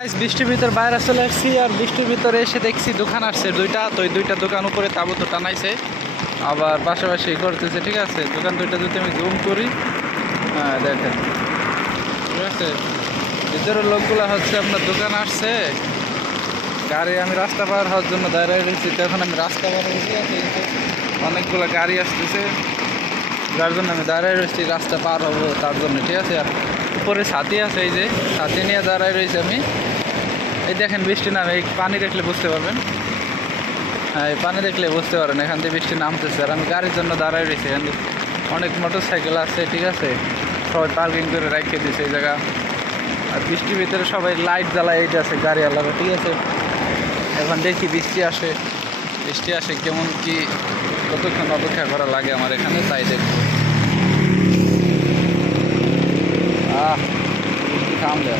বৃষ্টির ভিতর বাইরে চলে আসছি আর বৃষ্টির ভিতরে এসে দেখছি দোকান আসছে দুইটা, তো এই দুইটা দোকান উপরে তাঁবু তো টানাইছে, আবার পাশাপাশি করতেছে। ঠিক আছে, দোকান দুইটা যদি আমি জুম করি, হ্যাঁ দেখেন, ঠিক আছে, ভিতরের লোকগুলো হচ্ছে আপনার দোকান আসছে, গাড়ি আমি রাস্তা পার হওয়ার জন্য দাঁড়িয়ে রয়েছি। তো এখন আমি রাস্তা পার হয়েছি, অনেকগুলো গাড়ি আসতেছে, যার জন্য আমি দাঁড়ায় রয়েছি, রাস্তা পার হবো তার জন্য। ঠিক আছে, আর উপরে ছাতি আছে, এই যে ছাতি নিয়ে দাঁড়ায় রয়েছি আমি। এই দেখেন বৃষ্টি নামে, এই পানি দেখলে বুঝতে পারবেন। হ্যাঁ, এই পানি দেখলে বুঝতে পারেন এখান থেকে বৃষ্টি নামতেছে। আর আমি গাড়ির জন্য দাঁড়ায় রয়েছি, এখান থেকে অনেক মোটর সাইকেল আছে। ঠিক আছে, সবাই পার্কিং করে রেখে দিয়েছে এই জায়গা। আর বৃষ্টির ভিতরে সবাই লাইট জ্বালায় এইটা আছে গাড়িওয়ালারা। ঠিক আছে, এখন দেখি বৃষ্টি আসে, বৃষ্টি আসে কেমন কি, কতক্ষণ অপেক্ষা করা লাগে আমার এখানে, তাই দেখবো। বৃষ্টি থামলে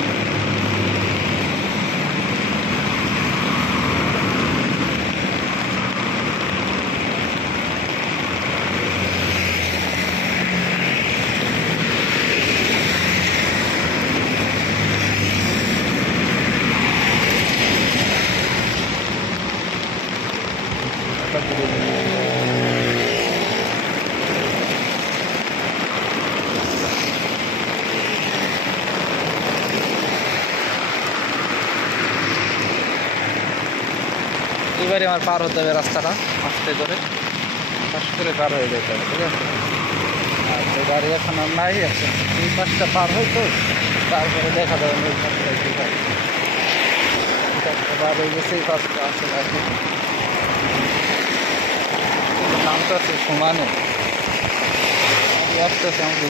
এবারে আমার পার হতে হবে রাস্তাটা, আস্তে করে ফাঁস করে পার হয়ে যেতে হবে। ঠিক আছে, আর তো গাড়ি এখন আর নাই, আছে এই পাশটা পার হয়তো, তারপরে দেখা যাবে ওই পাশটা কি হয়। পার হয়ে গেছে, এই পাশটা আছে এখন, নামটা আছে সমানে আসতেছে আমাদের।